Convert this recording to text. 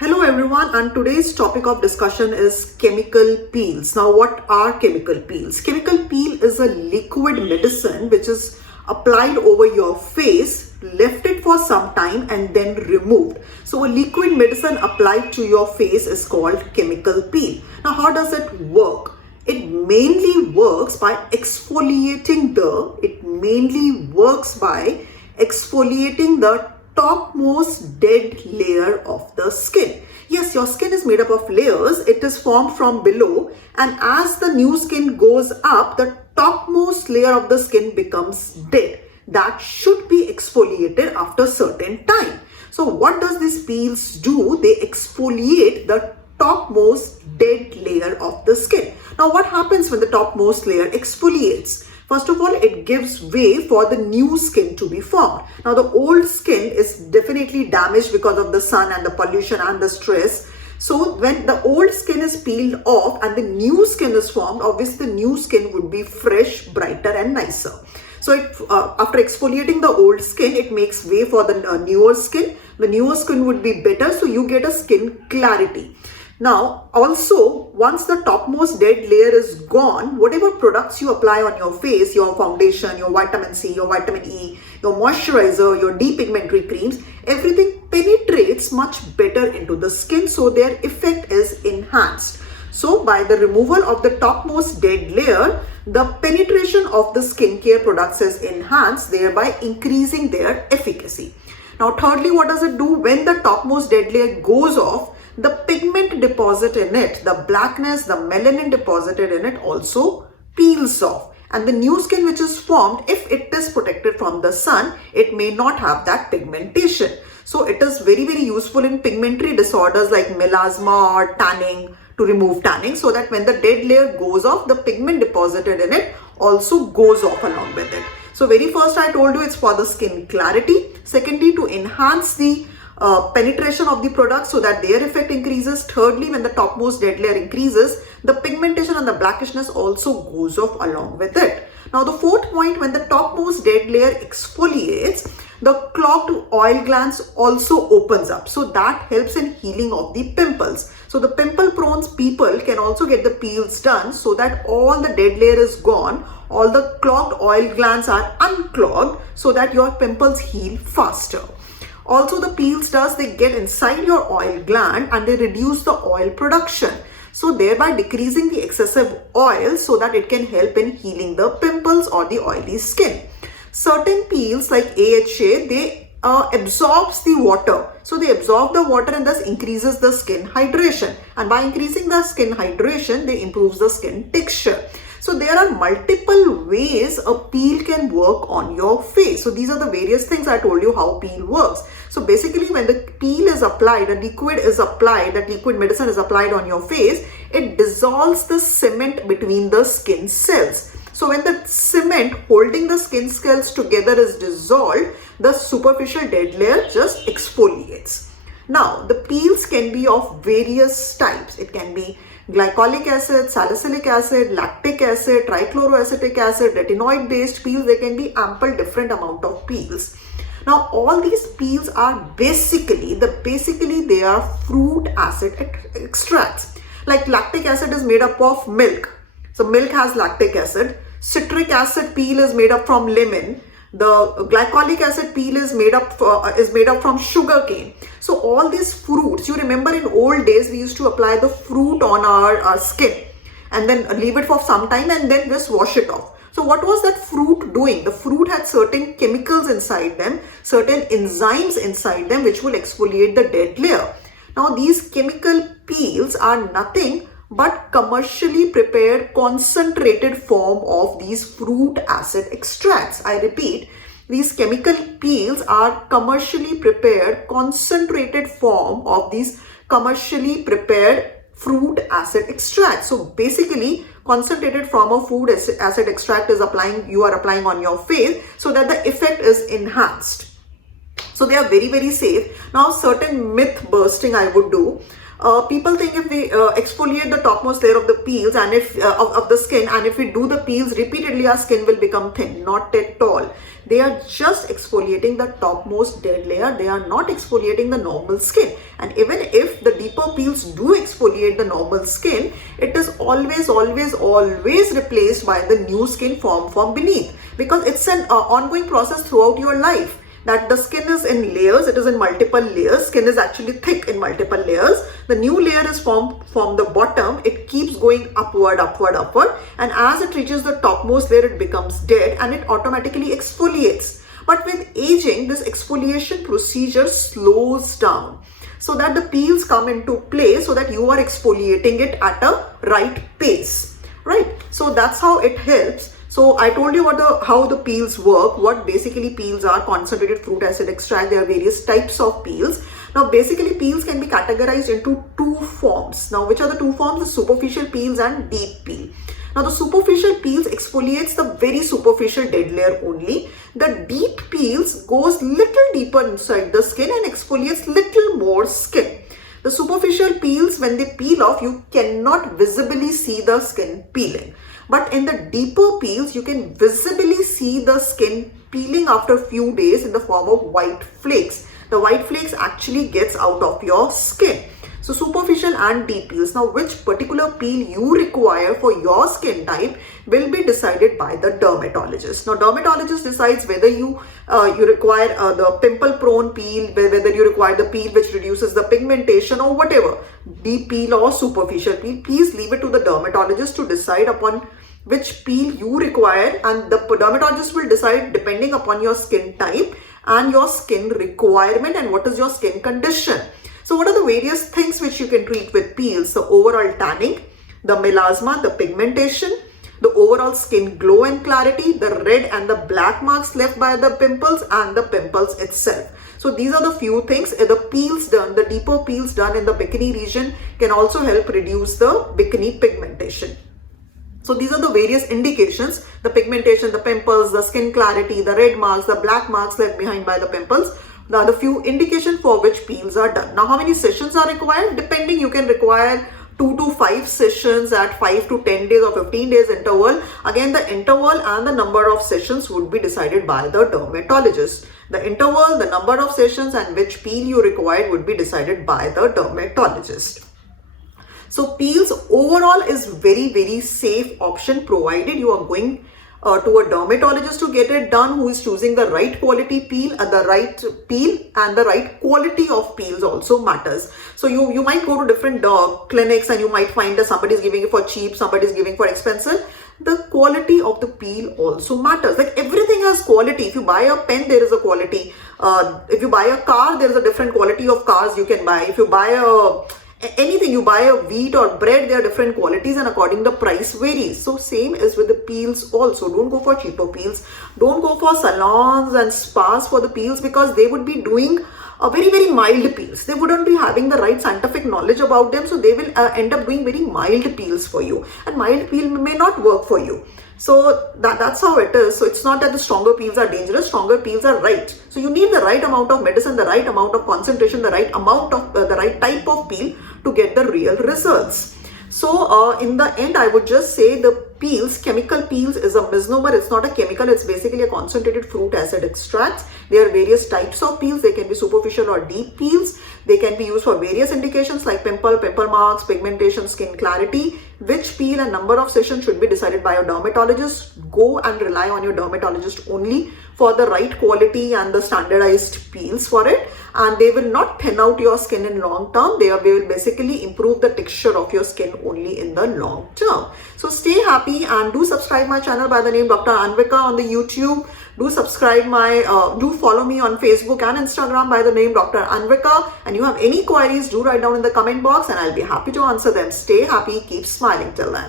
Hello everyone, and today's topic of discussion is chemical peels. Now, what are chemical peels? Chemical peel is a liquid medicine which is applied over your face, left it for some time and then removed. So a liquid medicine applied to your face is called chemical peel. Now, how does it work? It mainly works by exfoliating the topmost dead layer of the skin. Yes, your skin is made up of layers. It is formed from below, and as the new skin goes up, the topmost layer of the skin becomes dead. That should be exfoliated after a certain time. So what does these peels do? They exfoliate the topmost dead layer of the skin. Now, what happens when the topmost layer exfoliates? First of all, it gives way for the new skin to be formed. Now, the old skin is definitely damaged because of the sun and the pollution and the stress. So when the old skin is peeled off and the new skin is formed, obviously the new skin would be fresh, brighter and nicer. So after exfoliating the old skin, it makes way for the newer skin. The newer skin would be better, so you get a skin clarity. Now, also, once the topmost dead layer is gone, whatever products you apply on your face, your foundation, your vitamin C, your vitamin E, your moisturizer, your depigmentary creams, everything penetrates much better into the skin, so their effect is enhanced. So, by the removal of the topmost dead layer, the penetration of the skincare products is enhanced, thereby increasing their efficacy. Now, thirdly, what does it do? When the topmost dead layer goes off, the pigment deposit in it, the blackness, the melanin deposited in it also peels off. And the new skin which is formed, if it is protected from the sun, it may not have that pigmentation. So it is very, very useful in pigmentary disorders like melasma or tanning, to remove tanning, so that when the dead layer goes off, the pigment deposited in it also goes off along with it. So very first I told you it's for the skin clarity. Secondly, to enhance the penetration of the product so that their effect increases. Thirdly, when the topmost dead layer increases, the pigmentation and the blackishness also goes off along with it. Now, the fourth point, when the topmost dead layer exfoliates, the clogged oil glands also opens up. So that helps in healing of the pimples. So the pimple prone people can also get the peels done so that all the dead layer is gone. All the clogged oil glands are unclogged so that your pimples heal faster. Also, the peels they get inside your oil gland and they reduce the oil production. So thereby decreasing the excessive oil so that it can help in healing the pimples or the oily skin. Certain peels like AHA, they absorbs the water. So they absorb the water and thus increases the skin hydration. And by increasing the skin hydration, they improves the skin texture. So there are multiple ways a peel can work on your face. So these are the various things I told you how peel works. So basically when the peel is applied, a liquid is applied, that liquid medicine is applied on your face, it dissolves the cement between the skin cells. So when the cement holding the skin cells together is dissolved, the superficial dead layer just exfoliates. Now the peels can be of various types. It can be glycolic acid, salicylic acid, lactic acid, trichloroacetic acid, retinoid based peels. There can be ample different amount of peels. Now all these peels are basically they are fruit acid extracts. Like lactic acid is made up of milk. So milk has lactic acid. Citric acid peel is made up from lemon. The glycolic acid peel is made up from sugar cane. So all these fruits, you remember in old days we used to apply the fruit on our skin and then leave it for some time and then just wash it off. So what was that fruit doing? The fruit had certain chemicals inside them, certain enzymes inside them which will exfoliate the dead layer. Now these chemical peels are nothing but commercially prepared concentrated form of these fruit acid extracts. I repeat, these chemical peels are commercially prepared concentrated form of these commercially prepared fruit acid extracts. So basically concentrated form of food acid extract is you are applying on your face so that the effect is enhanced. So they are very, very safe. Now, certain myth bursting I would do. People think if we exfoliate the topmost layer of the peels and if of the skin, and if we do the peels repeatedly, our skin will become thin. Not at all. They are just exfoliating the topmost dead layer. They are not exfoliating the normal skin. And even if the deeper peels do exfoliate the normal skin, it is always replaced by the new skin formed from beneath, because it's an ongoing process throughout your life. That the skin is in layers, it is in multiple layers. Skin is actually thick in multiple layers. The new layer is formed from the bottom. It keeps going upward, and as it reaches the topmost layer, it becomes dead and it automatically exfoliates. But with aging, this exfoliation procedure slows down so that the peels come into play, so that you are exfoliating it at a right pace, right? So that's how it helps. So I told you how the peels work. What basically peels are: concentrated fruit acid extract. There are various types of peels. Now basically peels can be categorized into two forms. Now which are the two forms? The superficial peels and deep peel. Now the superficial peels exfoliates the very superficial dead layer only. The deep peels goes little deeper inside the skin and exfoliates little more skin. The superficial peels, when they peel off, you cannot visibly see the skin peeling. But in the deeper peels, you can visibly see the skin peeling after a few days in the form of white flakes. The white flakes actually gets out of your skin. So superficial and deep peels. Now which particular peel you require for your skin type will be decided by the dermatologist. Now dermatologist decides whether you require the pimple prone peel, whether you require the peel which reduces the pigmentation or whatever, deep peel or superficial peel. Please leave it to the dermatologist to decide upon which peel you require, and the dermatologist will decide depending upon your skin type and your skin requirement and what is your skin condition. So what are the various things which you can treat with peels? The overall tanning, the melasma, the pigmentation, the overall skin glow and clarity, the red and the black marks left by the pimples, and the pimples itself. So these are the few things. The peels done, the deeper peels done in the bikini region can also help reduce the bikini pigmentation. So these are the various indications: the pigmentation, the pimples, the skin clarity, the red marks, the black marks left behind by the pimples. Now the few indications for which peels are done. Now how many sessions are required? Depending, you can require 2 to 5 sessions at 5 to 10 days or 15 days interval. Again, the interval and the number of sessions would be decided by the dermatologist. The interval, the number of sessions, and which peel you require would be decided by the dermatologist. So peels overall is very safe option, provided you are going to a dermatologist to get it done, who is choosing the right quality peel, and the right quality of peels also matters. So you might go to different clinics and you might find that somebody is giving it for cheap, somebody is giving for expensive. The quality of the peel also matters. Like everything has quality. If you buy a pen, there is a quality. If you buy a car, there is a different quality of cars you can buy. If you buy anything, you buy a wheat or bread, there are different qualities, and according the price varies. So same is with the peels also. Don't go for cheaper peels. Don't go for salons and spas for the peels, because they would be doing a very mild peels. They wouldn't be having the right scientific knowledge about them, so they will end up doing very mild peels for you, and mild peel may not work for you. So that's how it is. So it's not that the stronger peels are dangerous. Stronger peels are right. So you need the right amount of medicine, the right amount of concentration, the right amount of the right type of peel to get the real results. So in the end, I would just say the peels, chemical peels, is a misnomer. It's not a chemical. It's basically a concentrated fruit acid extracts. There are various types of peels. They can be superficial or deep peels. They can be used for various indications like pimple marks, pigmentation, skin clarity. Which peel and number of sessions should be decided by your dermatologist. Go and rely on your dermatologist only for the right quality and the standardized peels for it. And they will not thin out your skin in long term. They will basically improve the texture of your skin only in the long term. So stay happy and do subscribe my channel by the name Dr. Anvika on the YouTube. Do subscribe do follow me on Facebook and Instagram by the name Dr. Anvika. And you have any queries, do write down in the comment box and I'll be happy to answer them. Stay happy, keep smiling till then.